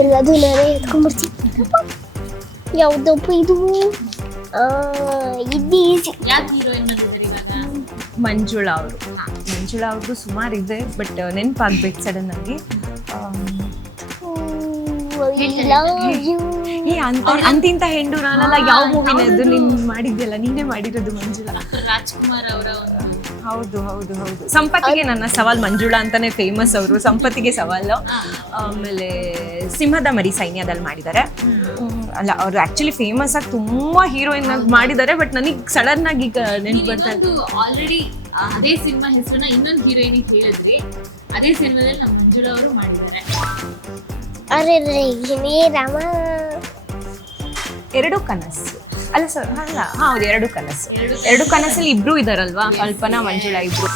ಎಲ್ಲದು ನಾನೇ ಎತ್ಕೊಂಡ್ಬಿಡ್ತೀನಿ. ಯಾವುದಪ್ಪ ಇದು? ಇದು ಯಾಕೆ ಹೀರೋಯಿನ್ ಬಂದಿದ್ದಾರೆ ಇವಾಗ? ಮಂಜುಳಾ ಅವರು. ಮಂಜುಳಾ ಅವ್ರದ್ದು ಸುಮಾರು ಇದೆ, ಬಟ್ ನೆನಪಾಗ್ಬೇಕು ಸಡನ್ ಆಗಿ. ಅಂತಿಂತ ಹೆಂಡು ನಾನಲ್ಲ, ಯಾವ ಮೂವಿನದ್ದು ನೀನ್ ಮಾಡಿದ್ಯಲ್ಲ, ನೀನೇ ಮಾಡಿರೋದು ಮಂಜುಳಾ. ರಾಜ್ಕುಮಾರ್ ಅವರ ಹೌದು ಹೌದು ಹೌದು. ಸಂಪತ್ತಿಗೆ ನನ್ನ ಸವಾಲ್ ಮಂಜುಳಾ ಅಂತಾನೆ ಫೇಮಸ್ ಅವರು, ಸಂಪತ್ತಿಗೆ ಸವಾಲು. ಆಮೇಲೆ ಸಿಂಹದ ಮರಿ ಸೈನ್ಯದಲ್ಲಿ ಮಾಡಿದ್ದಾರೆ. ಅಲ್ಲ, ಅವರು ಆಕ್ಚುಲಿ ಫೇಮಸ್ ಆಗಿ ತುಂಬಾ ಹೀರೋಯಿನ್ ಮಾಡಿದ್ದಾರೆ, ಬಟ್ ನನಗೆ ಸಡನ್ ಆಗಿ ಈಗ ನೆನ್ಪು ಬರ್ತಾ ಇದೆ. ಆಲ್ರೆಡಿ ಅದೇ ಸಿನಿಮಾ ಹೆಸರನ್ನ ಇನ್ನೊಂದು ಹೀರೋಯಿನ್ ಹೇಳಿದ್ರಿ, ಅದೇ ಸಿನಿಮಾದಲ್ಲಿ ನಮ್ಮ ಮಂಜುಳಾ ಅವರು ಮಾಡಿದ್ದಾರೆ. ಅರೆ ರಾಮ. ಎರಡು ಕನಸು ಅಲ್ಲ ಸರ್? ಅಲ್ಲ, ಹೌದು, ಎರಡು ಕನಸು. ಎರಡು ಕನಸಲ್ಲಿ ಇಬ್ರು ಇದಾರಲ್ವಾ, ಕಲ್ಪನಾ ಮಂಜುಳಾ ಇಬ್ರು.